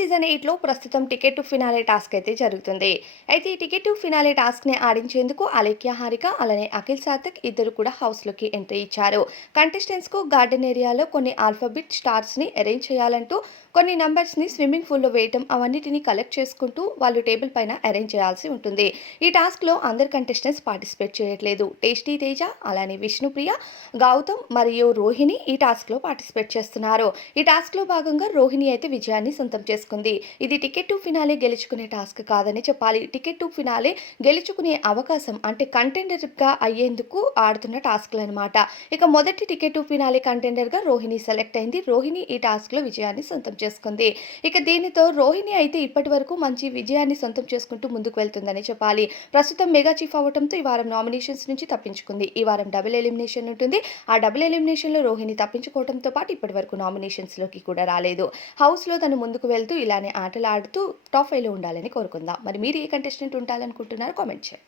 Season ఎయిట్లో ప్రస్తుతం ticket to finale task అయితే జరుగుతుంది. అయితే ఈ టికెట్ టు ఫినాలే టాస్క్ని ఆడించేందుకు అలేఖ్య హారిక అలానే అఖిల్ సాతక్ ఇద్దరు కూడా హౌస్లోకి ఎంట్రీ ఇచ్చారు. కంటెస్టెంట్స్కు గార్డెన్ ఏరియాలో కొన్ని ఆల్ఫాబెట్ స్టార్స్ని అరేంజ్ చేయాలంటూ కొన్ని నంబర్స్ని స్విమ్మింగ్ పూల్లో వేయటం అవన్నిటిని కలెక్ట్ చేసుకుంటూ వాళ్ళు టేబుల్ పైన అరేంజ్ చేయాల్సి ఉంటుంది. ఈ టాస్క్లో అందరు కంటెస్టెంట్స్ పార్టిసిపేట్ చేయట్లేదు. టేస్టీ తేజ అలానే విష్ణుప్రియ గౌతమ్ మరియు రోహిణి ఈ టాస్క్లో పార్టిసిపేట్ చేస్తున్నారు. ఈ టాస్క్లో భాగంగా రోహిణి అయితే విజయాన్ని సొంతం చేసుకుంది ఇది టికెట్ టు ఫినాలే గెలుచుకునే టాస్క్ కాదని చెప్పాలి. టికెట్ టు ఫినాలే గెలుచుకునే అవకాశం అంటే కంటెండర్గా అయ్యేందుకు ఆడుతున్న టాస్క్లు అనమాట ఇక మొదటి టికెట్ టు ఫినాలే కంటెండర్గా రోహిణి సెలెక్ట్ అయింది. రోహిణి ఈ టాస్క్లో విజయాన్ని సొంతం చేసుకుంది. ఇక దీనితో రోహిణి అయితే ఇప్పటి వరకు మంచి విజయాన్ని సొంతం చేసుకుంటూ ముందుకు వెళ్తుందని చెప్పాలి. ప్రస్తుతం మెగా చీఫ్ అవ్వడంతో ఈ వారం నామినేషన్స్ నుంచి తప్పించుకుంది. ఈ వారం డబుల్ ఎలిమినేషన్ ఉంటుంది. ఆ డబుల్ ఎలిమినేషన్లో రోహిణి తప్పించుకోవడంతో పాటు ఇప్పటి వరకు నామినేషన్స్లోకి కూడా రాలేదు. హౌస్లో తను ముందుకు వెళ్తూ ఇలానే ఆటలు ఆడుతూ టాప్ ఫైవ్లో ఉండాలని కోరుకుందాం. మరి మీరు ఏ కంటెస్టెంట్ ఉండాలనుకుంటున్నారో కామెంట్ చేయండి.